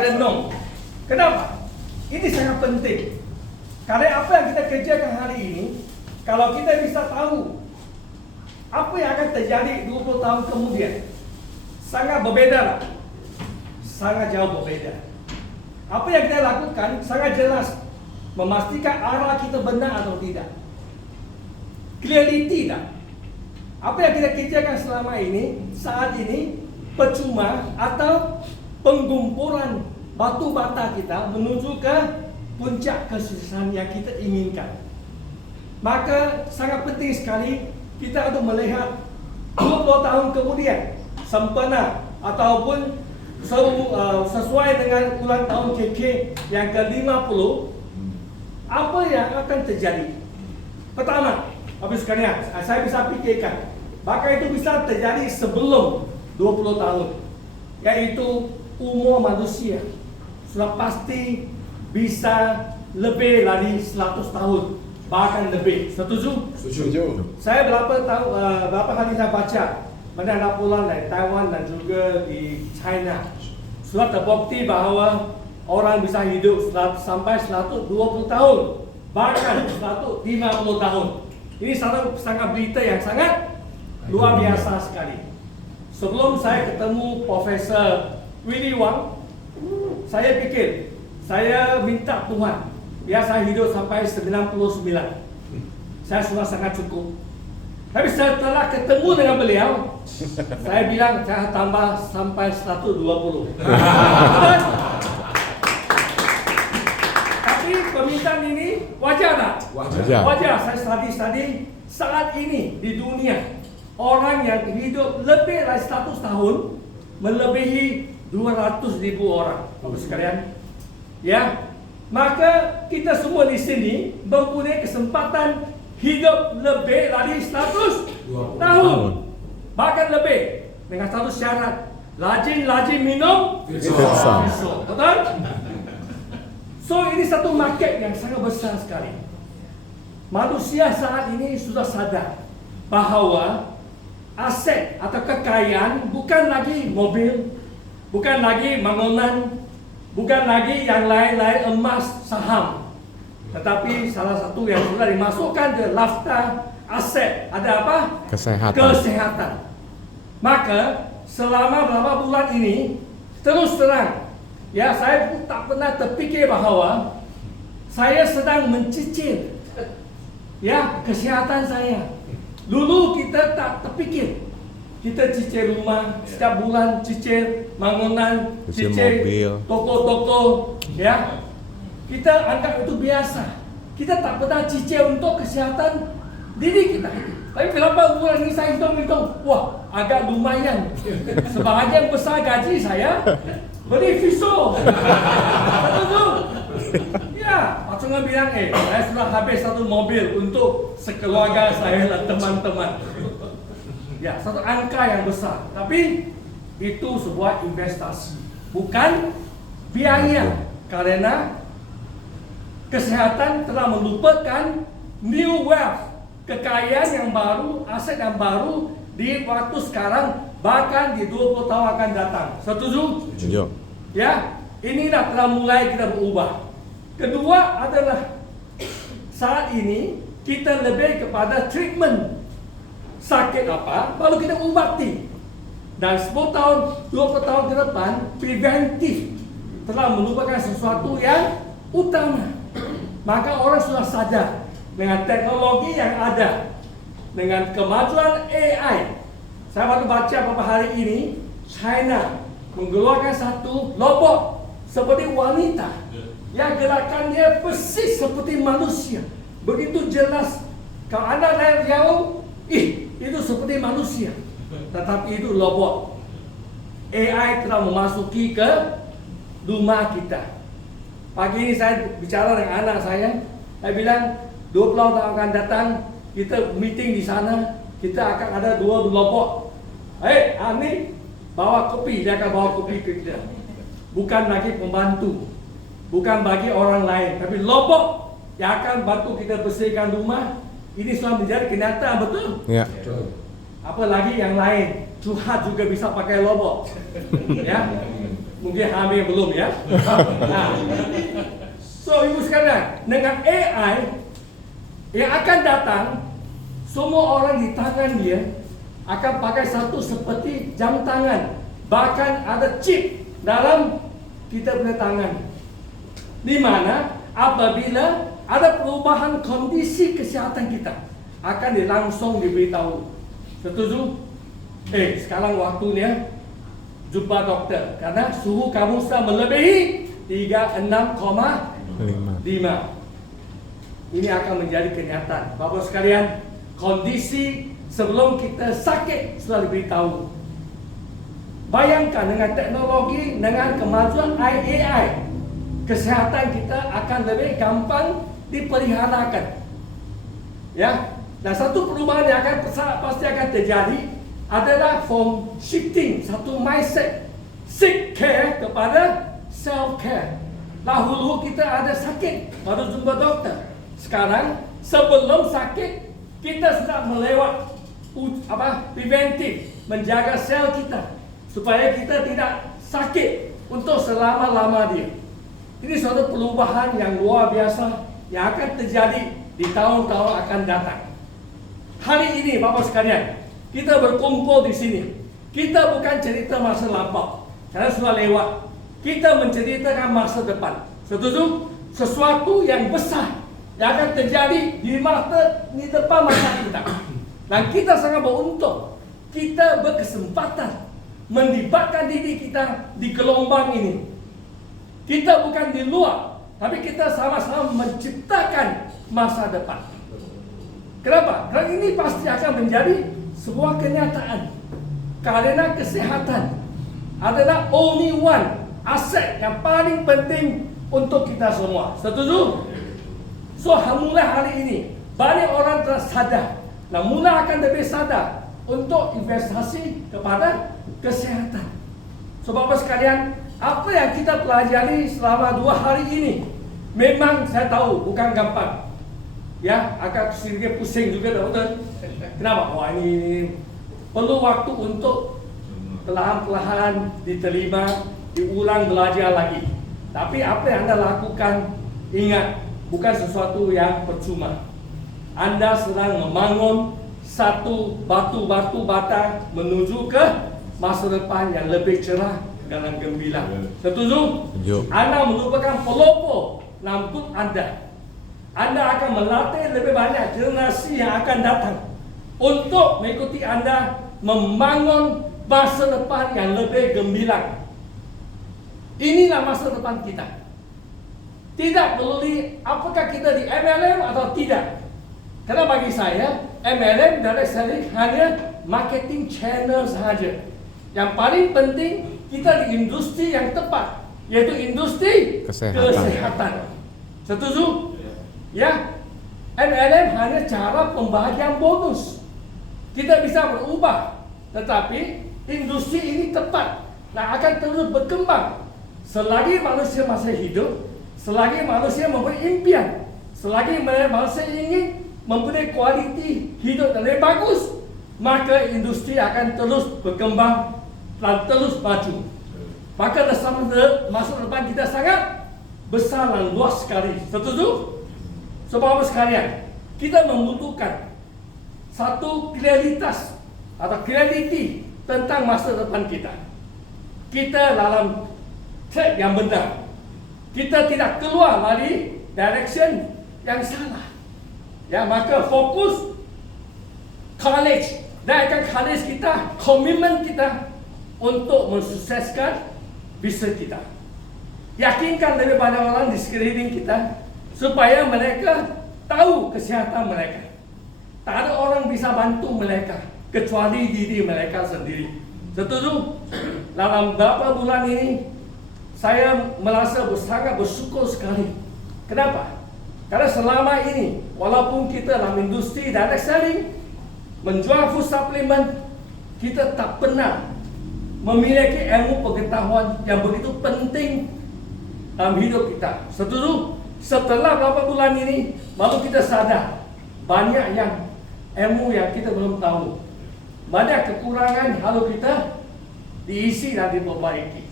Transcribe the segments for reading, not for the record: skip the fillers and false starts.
renung. Kenapa? Ini sangat penting. Karena apa yang kita kerjakan hari ini, kalau kita bisa tahu apa yang akan terjadi 20 tahun kemudian, sangat berbeda lah. Sangat jauh berbeda. Apa yang kita lakukan sangat jelas, memastikan arah kita benar atau tidak. Clarity tak? Apa yang kita kerjakan selama ini, saat ini, percuma atau pengumpulan batu bata kita menuju ke puncak kesuksesan yang kita inginkan. Maka sangat penting sekali kita untuk melihat 20 tahun kemudian sempena ataupun sesuai dengan ulang tahun KK yang ke-50, apa yang akan terjadi? Pertama, habis sekalian, saya bisa pikirkan, maka itu bisa terjadi sebelum 20 tahun, yaitu umur manusia sudah pasti bisa lebih dari 100 tahun, bahkan lebih. Setuju? Setuju. Saya berapa kali saya baca mengenai laporan dari Taiwan dan juga di China, sudah terbukti bahawa orang bisa hidup sampai 120 tahun, bahkan 150 tahun. Ini sangat berita yang sangat luar biasa sekali. Sebelum saya ketemu Profesor Willy Wang, saya pikir, saya minta Tuhan, biar saya hidup sampai 99. Saya sudah sangat cukup. Tapi setelah ketemu dengan beliau, saya bilang saya tambah sampai 120. Tapi permintaan ini wajar tak? Wajar. Saya study saat ini di dunia, orang yang hidup lebih dari 100 tahun melebihi 200.000 orang. Bapak sekalian, ya, maka kita semua di sini mempunyai kesempatan hidup lebih dari 100 tahun, bahkan lebih, dengan satu syarat: rajin minum Pizza. betul? So ini satu market yang sangat besar sekali. Manusia saat ini sudah sadar bahawa aset atau kekayaan bukan lagi mobil, bukan lagi bangunan, bukan lagi yang lain-lain, emas, saham. Tetapi salah satu yang sudah dimasukkan ke daftar aset ada apa? Kesehatan. Maka selama beberapa bulan ini, terus terang, ya, saya pun tak pernah terfikir bahawa saya sedang mencicil, ya, kesihatan saya. Dulu kita tak terfikir. Kita cicil rumah setiap bulan, cicil bangunan, cicil toko-toko, ya. Kita anggap itu biasa. Kita tak pernah cicil untuk kesihatan diri kita. Tapi berapa bulan ini saya hitung-hitung, wah, agak lumayan. Sebahagian besar gaji saya beri viso. Betul? Ya, Pak Cungan bilang, saya sudah habis satu mobil untuk sekeluarga saya dan teman-teman. Ya, satu angka yang besar. Tapi itu sebuah investasi, bukan biaya. Karena kesehatan telah merupakan new wealth, kekayaan yang baru, aset yang baru di waktu sekarang, bahkan di 20 tahun akan datang. Setuju? Setuju. Ya, inilah telah mulai kita berubah. Kedua adalah saat ini kita lebih kepada treatment. Sakit apa, baru kita ubati. Dan 10 tahun, 20 tahun ke depan, preventif telah merupakan sesuatu yang utama. Maka orang sudah sadar dengan teknologi yang ada, dengan kemajuan AI. Saya baru baca beberapa hari ini, China mengeluarkan satu robot seperti wanita yang gerakannya persis seperti manusia. Begitu jelas. Kalau anda lihat jauh, itu seperti manusia. Tetapi itu robot. AI telah memasuki ke rumah kita. Pagi ini saya bicara dengan anak saya bilang 20 tahun akan datang, kita meeting di sana, kita akan ada 2 robot. Ani bawa kopi, dia akan bawa kopi ke kita. Bukan lagi pembantu, bukan bagi orang lain, tapi robot yang akan bantu kita bersihkan rumah. Ini sudah menjadi kenyataan, betul? Ya. Apalagi yang lain, curhat juga bisa pakai robot. Ya. Mungkin hamil belum ya. Nah. So ibu sekalian, dengan AI yang akan datang, semua orang di tangan dia akan pakai satu seperti jam tangan. Bahkan ada chip dalam kita punya tangan. Di mana apabila ada perubahan kondisi kesihatan kita, akan langsung diberitahu. Setuju? Sekarang waktunya jumpa dokter karena suhu kamu sudah melebihi 36,5. Ini akan menjadi kenyataan. Bapak sekalian, kondisi sebelum kita sakit sudah diberitahu. Bayangkan dengan teknologi, dengan kemajuan AI, kesehatan kita akan lebih gampang dipeliharakan. Ya, dan satu perubahan yang pasti akan terjadi adalah from shifting satu mindset sick care kepada self care. Dahulu kita ada sakit baru jumpa dokter. Sekarang sebelum sakit kita sudah melewat preventif, menjaga sel kita supaya kita tidak sakit untuk selama-lama dia. Ini suatu perubahan yang luar biasa yang akan terjadi di tahun-tahun akan datang. Hari ini Bapak sekalian, kita berkumpul di sini. Kita bukan cerita masa lampau karena sudah lewat. Kita menceritakan masa depan. Setuju? Sesuatu yang besar yang akan terjadi di depan mata kita. Dan kita sangat beruntung. Kita berkesempatan melibatkan diri kita di gelombang ini. Kita bukan di luar, tapi kita sama-sama menciptakan masa depan. Kenapa? Karena ini pasti akan menjadi sebuah kenyataan. Karena kesehatan adalah only one aset yang paling penting untuk kita semua. Setuju? So, mulai hari ini banyak orang telah sadar, dan mulai akan lebih sadar untuk investasi kepada kesehatan. So, Bapak sekalian, apa yang kita pelajari selama 2 hari ini memang saya tahu bukan gampang. Ya, agak sedikit pusing juga dokter. Kenapa? Wah, ini perlu waktu untuk perlahan-lahan diterima, diulang belajar lagi. Tapi apa yang Anda lakukan, ingat, bukan sesuatu yang percuma. Anda sedang membangun satu batu-batu bata menuju ke masa depan yang lebih cerah dan gembira. Setuju? Anda merupakan pelopor lampu Anda. Anda akan melatih lebih banyak generasi yang akan datang untuk mengikuti Anda membangun masa depan yang lebih gembira. Inilah masa depan kita. Tidak peduli apakah kita di MLM atau tidak. Karena bagi saya, MLM dan selling hanya marketing channel sahaja. Yang paling penting kita di industri yang tepat, yaitu industri kesehatan. Setuju? Ya, MLM hanya cara pembagian bonus. Kita bisa berubah, tetapi industri ini tepat dan akan terus berkembang. Selagi manusia masih hidup, selagi manusia mempunyai impian, selagi manusia ingin mempunyai kualiti hidup yang lebih bagus, maka industri akan terus berkembang dan terus maju. Maka masa depan kita sangat besar dan luas sekali. Setuju? Sebab sekalian, kita membutuhkan satu realitas atau realiti tentang masa depan kita. Kita dalam track yang benar. Kita tidak keluar dari direction yang salah. Ya, maka fokus college, naikkan college kita, komitmen kita untuk mensukseskan bisnes kita. Yakinkan lebih banyak orang di sekeliling kita supaya mereka tahu kesihatan mereka. Tak ada orang bisa bantu mereka kecuali diri mereka sendiri. Setuju? Dalam beberapa bulan ini saya merasa sangat bersyukur sekali. Kenapa? Karena selama ini walaupun kita dalam industri direct selling, menjual food supplement, kita tak pernah memiliki ilmu pengetahuan yang begitu penting dalam hidup kita. Setuju? Setelah beberapa bulan ini, baru kita sadar banyak yang ilmu yang kita belum tahu. Banyak kekurangan harus kita diisi dan diperbaiki.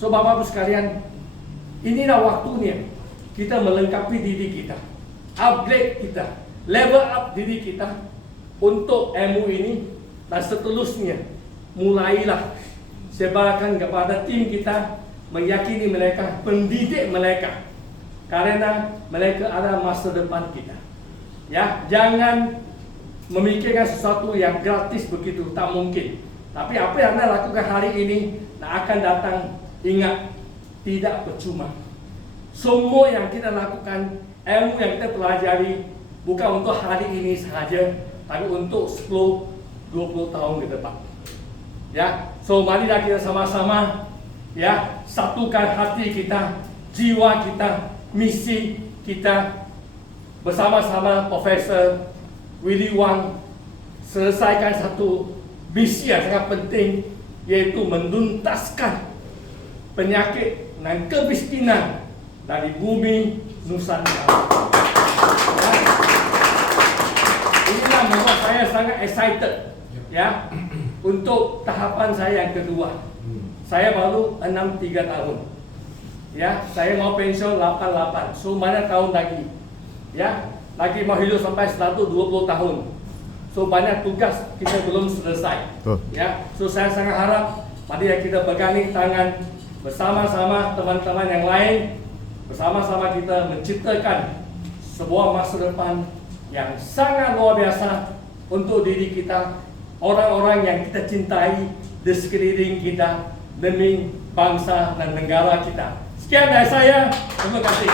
So Bapak Ibu sekalian, inilah waktunya kita melengkapi diri kita, upgrade kita, level up diri kita untuk ilmu ini. Dan seterusnya mulailah sebarkan kepada tim kita, meyakini mereka, pendidik mereka, karena mereka adalah masa depan kita. Ya, jangan memikirkan sesuatu yang gratis begitu, tak mungkin. Tapi apa yang Anda lakukan hari ini akan datang. Ingat, tidak percuma. Semua yang kita lakukan, ilmu yang kita pelajari, bukan untuk hari ini sahaja, tapi untuk 10-20 tahun ke depan. Ya, so marilah kita sama-sama ya satukan hati kita, jiwa kita, misi kita bersama-sama Profesor Willy Wang selesaikan satu misi yang sangat penting, yaitu menuntaskan penyakit dan kemiskinan dari bumi Nusantara. Inilah membuat saya sangat excited ya untuk tahapan saya yang kedua. Saya baru 63 tahun. Ya, saya mau pensiun 88. So banyak tahun lagi. Ya, lagi mau hidup sampai 120 tahun. So banyak tugas kita belum selesai. Ya, so saya sangat harap mari kita pegangi tangan bersama-sama teman-teman yang lain, bersama-sama kita menciptakan sebuah masa depan yang sangat luar biasa untuk diri kita, orang-orang yang kita cintai di sekeliling kita, demi bangsa dan negara kita. Sekian dari saya, terima kasih.